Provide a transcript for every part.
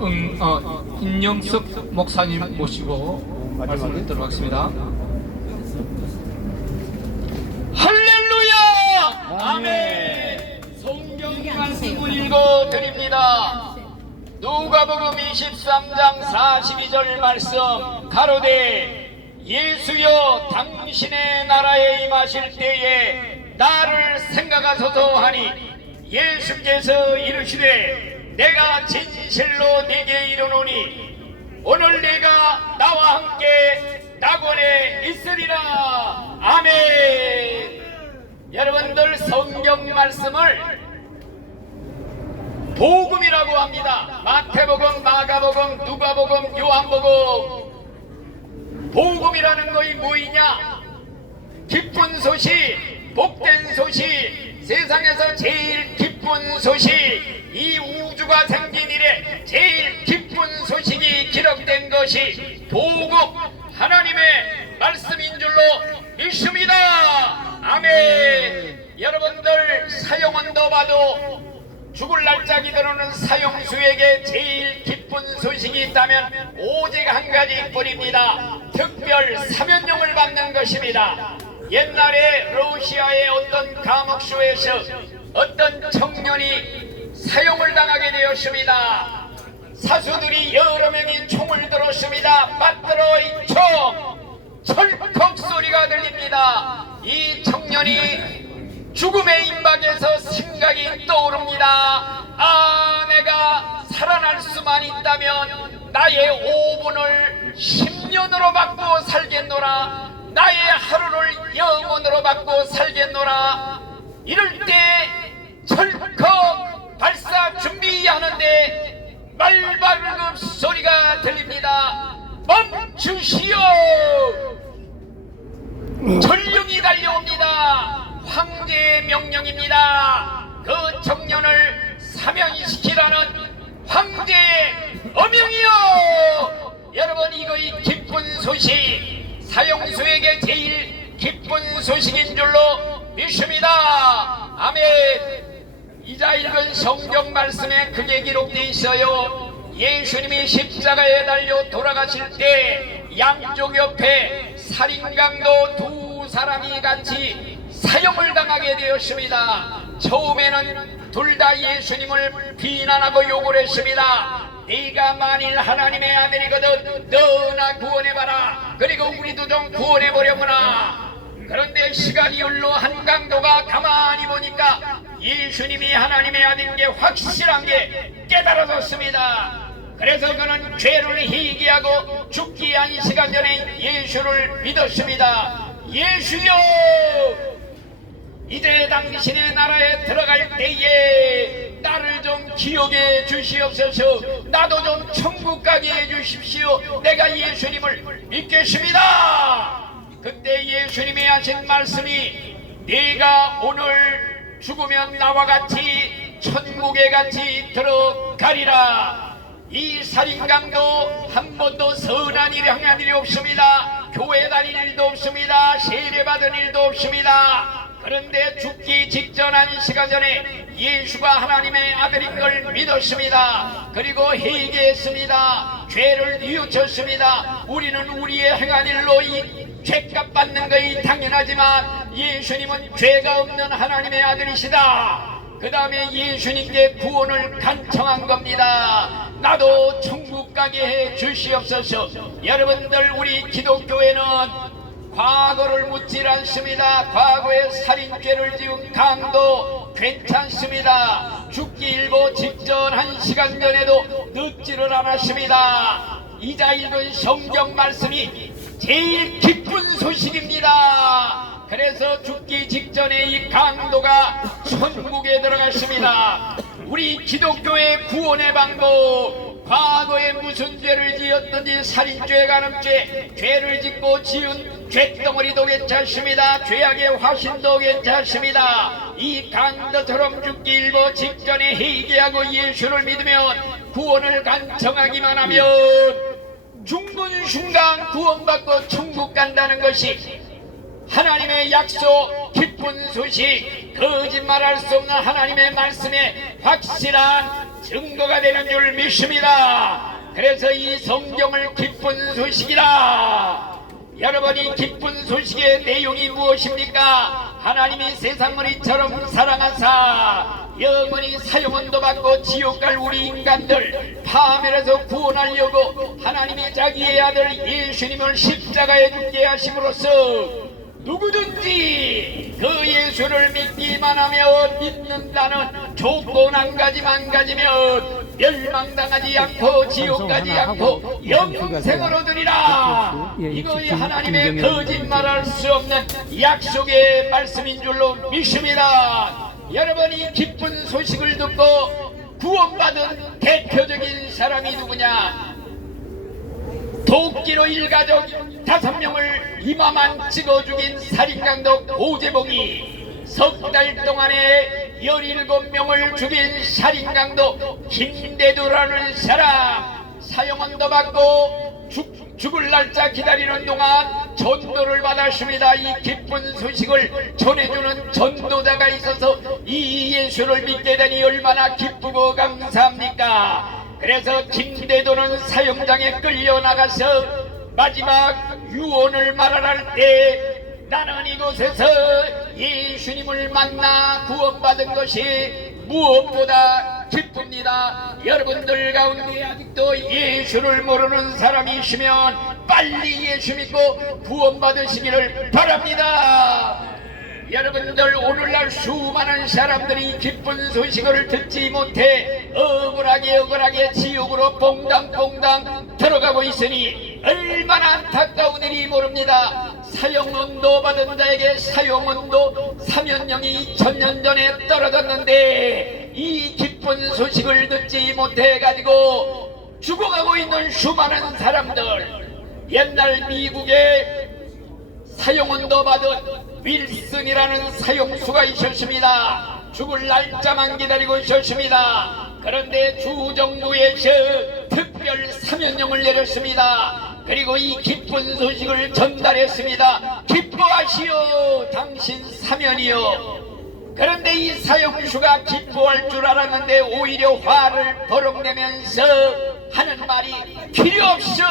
응, 어, 임영석 목사님 모시고 말씀 듣도록 하겠습니다. 할렐루야! 아멘! 성경 말씀을 읽어 드립니다. 누가복음 23장 42절 말씀 가로되 예수여 당신의 나라에 임하실 때에 나를 생각하소서 하니 예수께서 이르시되 내가 진실로 네게 이르노니 오늘 내가 나와 함께 낙원에 있으리라 아멘 여러분들 성경 말씀을 복음이라고 합니다. 마태복음, 마가복음, 누가복음, 요한복음. 복음이라는 것이 뭐이냐? 기쁜 소식, 복된 소식, 세상에서 제일 기쁜 소식, 이 우주가 생긴 이래 제일 기쁜 소식이 기록된 것이 복음, 하나님의 말씀인 줄로 믿습니다. 아멘. 여러분들 사용원도 봐도 죽을 날짜기 들어오는 사형수에게 제일 기쁜 소식이 있다면 오직 한 가지 뿐입니다. 특별 사면용을 받는 것입니다. 옛날에 러시아의 어떤 감옥소에서 어떤 청년이 사형을 당하게 되었습니다. 사수들이 여러 명이 총을 들었습니다. 맞들어 이 총! 철컥 소리가 들립니다. 이 청년이 죽음의 임박에서 생각이 떠오릅니다. 아, 내가 살아날 수만 있다면 나의 5분을 10년으로 바꾸어 살겠노라. 나의 하루를 영원으로 바꾸어 살겠노라. 이럴 때 철컥 발사 준비하는데 말발굽 소리가 들립니다. 멈추시오! 전령이 달려옵니다. 황제의 명령입니다. 그 청년을 사면시키라는 황제의 어명이요. 여러분 이거이 기쁜 소식 사형수에게 제일 기쁜 소식인 줄로 믿습니다. 아멘. 이자 읽은 성경 말씀에 그게 기록되어 있어요. 예수님이 십자가에 달려 돌아가실 때 양쪽 옆에 살인강도 두 사람이 같이 사형을 당하게 되었습니다. 처음에는 둘 다 예수님을 비난하고 욕을 했습니다. 네가 만일 하나님의 아들이거든 너나 구원해봐라. 그리고 우리도 좀 구원해보려구나. 그런데 시간이 흘러 한 강도가 가만히 보니까 예수님이 하나님의 아들인 게 확실한 게 깨달아졌습니다. 그래서 그는 죄를 희귀하고 죽기 한 시간 전에 예수를 믿었습니다. 예수여! 이제 당신의 나라에 들어갈 때에 나를 좀 기억해 주시옵소서 나도 좀 천국 가게 해 주십시오. 내가 예수님을 믿겠습니다. 그때 예수님이 하신 말씀이 네가 오늘 죽으면 나와 같이 천국에 같이 들어가리라. 이 살인강도 한 번도 선한 일을 행한 일이 없습니다. 교회 다닐 일도 없습니다. 세례 받은 일도 없습니다 그런데 죽기 직전 한 시간 전에 예수가 하나님의 아들인 걸 믿었습니다. 그리고 회개했습니다. 죄를 뉘우쳤습니다. 우리는 우리의 행한 일로 이 죄값 받는 것이 당연하지만 예수님은 죄가 없는 하나님의 아들이시다. 그 다음에 예수님께 구원을 간청한 겁니다. 나도 천국 가게 해 주시옵소서. 여러분들 우리 기독교회는 과거를 묻질 않습니다. 과거에 살인죄를 지은 강도 괜찮습니다. 죽기 일보 직전 한 시간 전에도 늦지를 않았습니다. 이자 읽은 성경 말씀이 제일 기쁜 소식입니다. 그래서 죽기 직전에 이 강도가 천국에 들어갔습니다. 우리 기독교의 구원의 방법 과거에 무슨 죄를 지었든지 살인죄, 간음죄, 죄를 짓고 지은 죄덩어리도 괜찮습니다. 죄악의 화신도 괜찮습니다. 이 강도처럼 죽기 일보 직전에 회개하고 예수를 믿으면 구원을 간청하기만 하면 죽는 순간 구원받고 천국 간다는 것이 하나님의 약속, 기쁜 소식, 거짓말할 수 없는 하나님의 말씀에 확실한 증거가 되는 줄 믿습니다. 그래서 이 성경을 기쁜 소식이라 여러분이 기쁜 소식의 내용이 무엇입니까? 하나님이 세상을 이처럼 사랑하사 영원히 사형원도 받고 지옥 갈 우리 인간들 파멸에서 구원하려고 하나님이 자기의 아들 예수님을 십자가에 죽게 하심으로써 누구든지 그 예수를 믿기만 하며 믿는다는 조건 한 가지만 가지면 멸망당하지 않고 지옥 가지 않고 영생을 얻으리라. 이거이 하나님의 거짓말할 수 없는 약속의 말씀인 줄로 믿습니다. 여러분이 기쁜 소식을 듣고 구원받은 대표적인 사람이 누구냐? 도끼로 일가족 다섯 명을 이마만 찍어 죽인 살인강도 고재봉이 석 달 동안에 열일곱 명을 죽인 살인강도 김대두라는 사람 사형원도 받고 죽, 죽을 날짜 기다리는 동안 전도를 받았습니다. 이 기쁜 소식을 전해주는 전도자가 있어서 이 예수를 믿게 되니 얼마나 기쁘고 감사합니까? 그래서 김대도는 사형장에 끌려 나가서 마지막 유언을 말할 때 나는 이곳에서 예수님을 만나 구원받은 것이 무엇보다 기쁩니다. 여러분들 가운데 아직도 예수를 모르는 사람이 있으면 빨리 예수 믿고 구원받으시기를 바랍니다. 여러분들 오늘날 수많은 사람들이 기쁜 소식을 듣지 못해 억울하게 억울하게 지옥으로 퐁당퐁당 들어가고 있으니 얼마나 안타까운 일이 모릅니다. 사형운도 받은 자에게 사형운도 사면령이 2000년 전에 떨어졌는데 이 기쁜 소식을 듣지 못해 가지고 죽어가고 있는 수많은 사람들 옛날 미국의 사형원도 받은 윌슨이라는 사형수가 있었습니다. 죽을 날짜만 기다리고 있었습니다. 그런데 주 정부에서 특별 사면령을 내렸습니다. 그리고 이 기쁜 소식을 전달했습니다. 기뻐하시오, 당신 사면이요. 그런데 이 사형수가 기뻐할 줄 알았는데 오히려 화를 버럭내면서 하는 말이 필요 없어.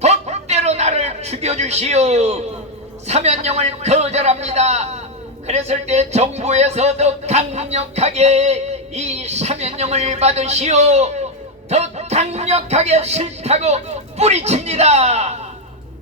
법대로 나를 죽여주시오. 사면령을 거절합니다. 그랬을 때 정부에서 더 강력하게 이 사면령을 받으시오. 더 강력하게 싫다고 뿌리칩니다.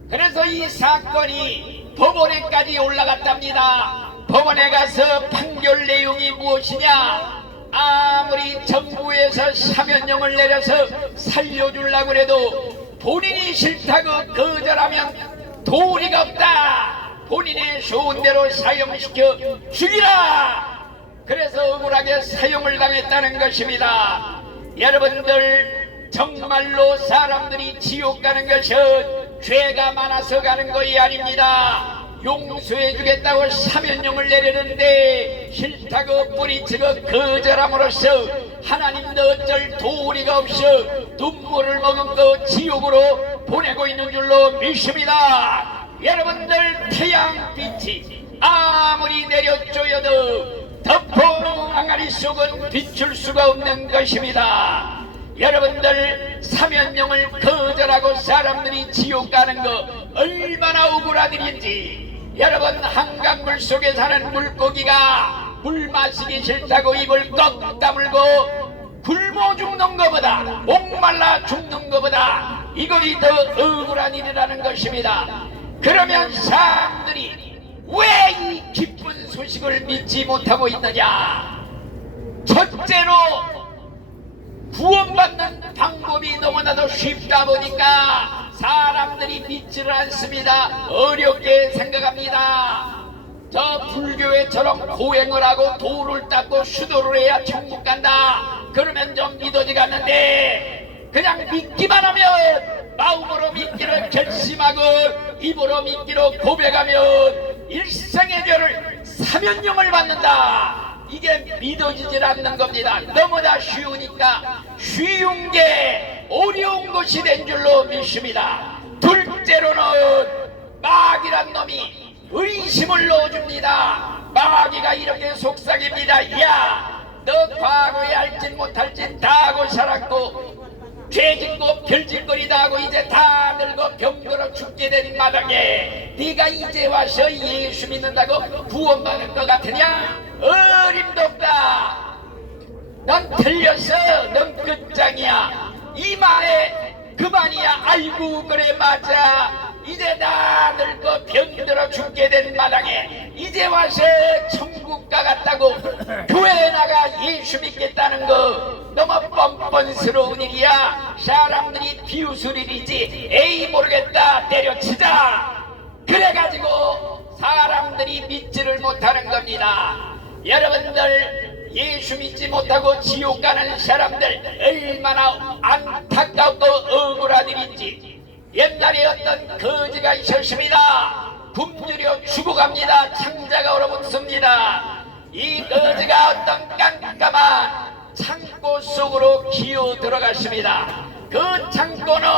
그래서 이 사건이 법원에까지 올라갔답니다. 법원에 가서 판결 내용이 무엇이냐? 아무리 정부에서 사면령을 내려서 살려주려고 해도 본인이 싫다고 거절하면 도리가 없다. 본인의 좋은 대로 사용시켜 죽이라. 그래서 억울하게 사용을 당했다는 것입니다. 여러분들 정말로 사람들이 지옥 가는 것은 죄가 많아서 가는 것이 아닙니다. 용서해 주겠다고 사면령을 내리는데 싫다고 뿌리치고 거절함으로써 하나님도 어쩔 도리가 없어 눈물을 머금고 지옥으로 보내고 있는 줄로 믿습니다. 여러분들 태양빛이 아무리 내려쪼여도 덮어 항아리 속은 비출 수가 없는 것입니다. 여러분들 사면령을 거절하고 사람들이 지옥 가는 거 얼마나 억울한 일인지 여러분 한강물 속에 사는 물고기가 물 마시기 싫다고 입을 꺽 다물고 굶어 죽는 것보다 목말라 죽는 것보다 이것이 더 억울한 일이라는 것입니다. 그러면 사람들이 왜이 기쁜 소식을 믿지 못하고 있느냐? 첫째로 구원받는 방법이 너무나도 쉽다 보니까 사람들이 믿지를 않습니다. 어렵게 생각합니다. 저 불교회처럼 고행을 하고 도를 닦고 수도를 해야 천국 간다. 그러면 좀 믿어지겠는데 그냥 믿기만 하면 마음으로 믿기를 결심하고 입으로 믿기로 고백하면 일생의 죄를 사면령을 받는다. 이게 믿어지질 않는 겁니다. 너무나 쉬우니까 쉬운 게 어려운 것이 된 줄로 믿습니다. 둘째로는 마귀란 놈이 의심을 넣어줍니다. 마귀가 이렇게 속삭입니다. 야, 너 과거에 알진 못할 짓다 하고 살았고 죄 짓고 별짓거리 다 하고 이제 다 늙어 병들어 죽게 된 마당에 네가 이제 와서 예수 믿는다고 구원받을 것 같으냐? 어림도 없다. 넌 틀렸어 넌 끝장이야. 이마에 그만이야. 아이고 그래 맞아. 이제 다 늙고 병들어 죽게 된 마당에 이제 와서 천국 가갔다고 교회에 나가 예수 믿겠다는 거 뻔뻔스러운 일이야. 사람들이 비웃을 일이지. 에이 모르겠다. 때려치자. 그래가지고 사람들이 믿지를 못하는 겁니다. 여러분들 예수 믿지 못하고 지옥 가는 사람들 얼마나 안타깝고 억울한 일인지. 옛날에 어떤 거지가 있었습니다. 굶주려 죽어갑니다. 창자가 얼어붙습니다. 이 거지가 어떤 창고 기어 들어갔습니다 그 창고는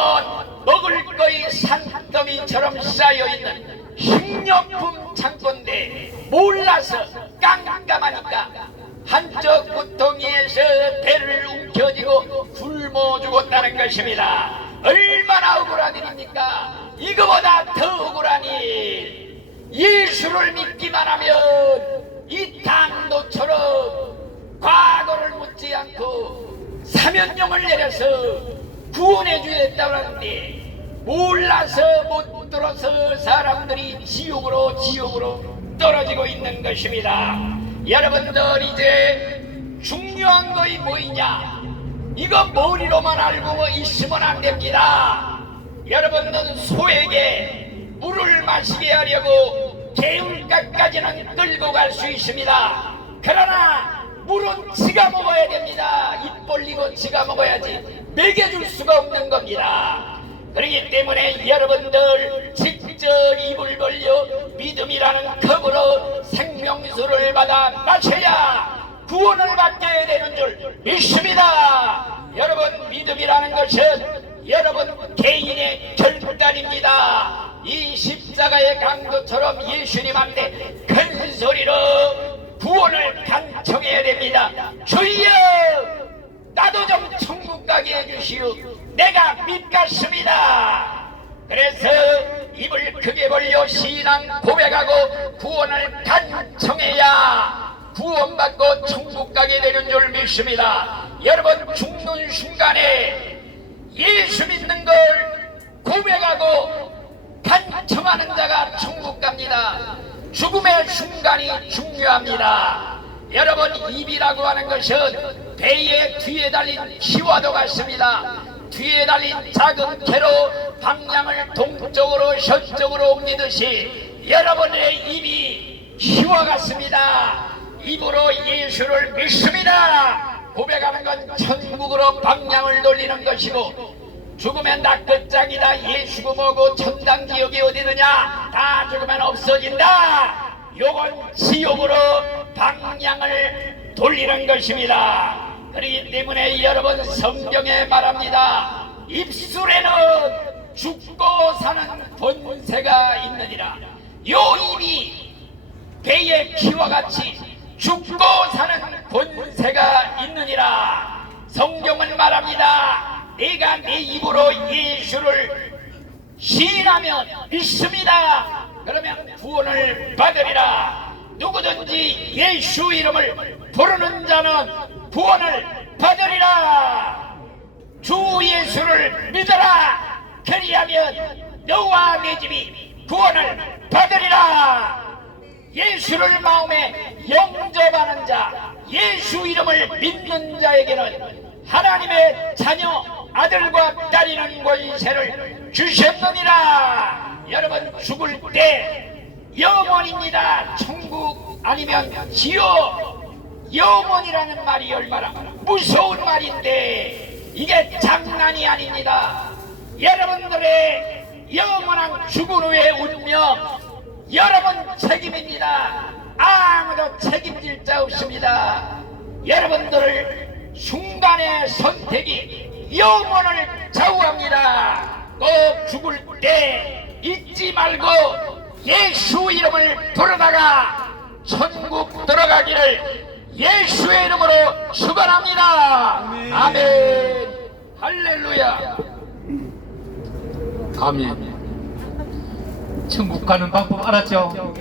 먹을 거이 산더미처럼 쌓여 있는 식료품 창고인데 몰라서 깜깜하니까 한쪽 구덩이에서 배를 움켜쥐고 굶어 죽었다는 것입니다. 얼마나 억울한 일입니까? 이거보다 더 억울한 일. 예수를 믿기만 하면 이 당도처럼 과거를 묻지 않고 사면령을 내려서 구원해 주겠다고 하는데 몰라서 못 들어서 사람들이 지옥으로 지옥으로 떨어지고 있는 것입니다. 여러분들 이제 중요한 것이 뭐이냐? 이거 머리로만 알고 뭐 있으면 안 됩니다. 여러분은 소에게 물을 마시게 하려고 개울가까지는 끌고 갈 수 있습니다. 그러나 물은 지가 먹어야 됩니다. 입 벌리고 지가 먹어야지 먹여줄 수가 없는 겁니다. 그렇기 때문에 여러분들 직접 입을 벌려 믿음이라는 컵으로 생명수를 받아 마셔야 구원을 받게 되는 줄 믿습니다. 여러분 믿음이라는 것은 여러분 개인의 결단입니다. 이 십자가의 강도처럼 예수님한테 큰 소리로 구원을 간청해야 됩니다. 주여 나도 좀 천국 가게 해주시오. 내가 믿겠습니다. 그래서 입을 크게 벌려 신앙 고백하고 구원을 간청해야 구원받고 천국 가게 되는 줄 믿습니다. 여러분 죽는 순간에 예수 믿는 걸 고백하고 간청하는 자가 천국 갑니다. 죽음의 순간이 중요합니다. 여러분 입이라고 하는 것은 배의 뒤에 달린 키와도 같습니다. 뒤에 달린 작은 개로 방향을 동쪽으로 서쪽으로 옮기듯이 여러분의 입이 키와 같습니다. 입으로 예수를 믿습니다. 고백하는 건 천국으로 방향을 돌리는 것이고 죽으면 나 끝장이다. 예수고 뭐고 천당 지옥이 어디느냐? 다 죽으면 없어진다. 요건 지옥으로 방향을 돌리는 것입니다. 그렇기 때문에 여러분 성경에 말합니다. 입술에는 죽고 사는 본세가 있느니라. 요 입이 배의 피와 같이 죽고 사는 본세가 있느니라. 성경은 말합니다 내가 내 입으로 예수를 시인하면 믿습니다. 그러면 구원을 받으리라. 누구든지 예수 이름을 부르는 자는 구원을 받으리라. 주 예수를 믿어라. 그리하면 너와 내 집이 구원을 받으리라. 예수를 마음에 영접하는 자 예수 이름을 믿는 자에게는 하나님의 자녀 아들과 딸이는 권세를 주셨느니라. 여러분 죽을 때 영원입니다. 천국 아니면 지옥. 영원이라는 말이 얼마나 무서운 말인데 이게 장난이 아닙니다. 여러분들의 영원한 죽은 후의 운명 여러분 책임입니다. 아무도 책임질 자 없습니다. 여러분들 순간의 선택이 영혼을 좌우합니다 꼭 죽을 때 잊지 말고 예수 이름을 부르다가 천국 들어가기를 예수의 이름으로 축원합니다. 아멘. 할렐루야. 아멘. 천국 가는 방법 알았죠?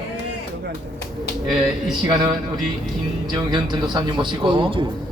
예, 이 시간은 우리 김정현 전도사님 모시고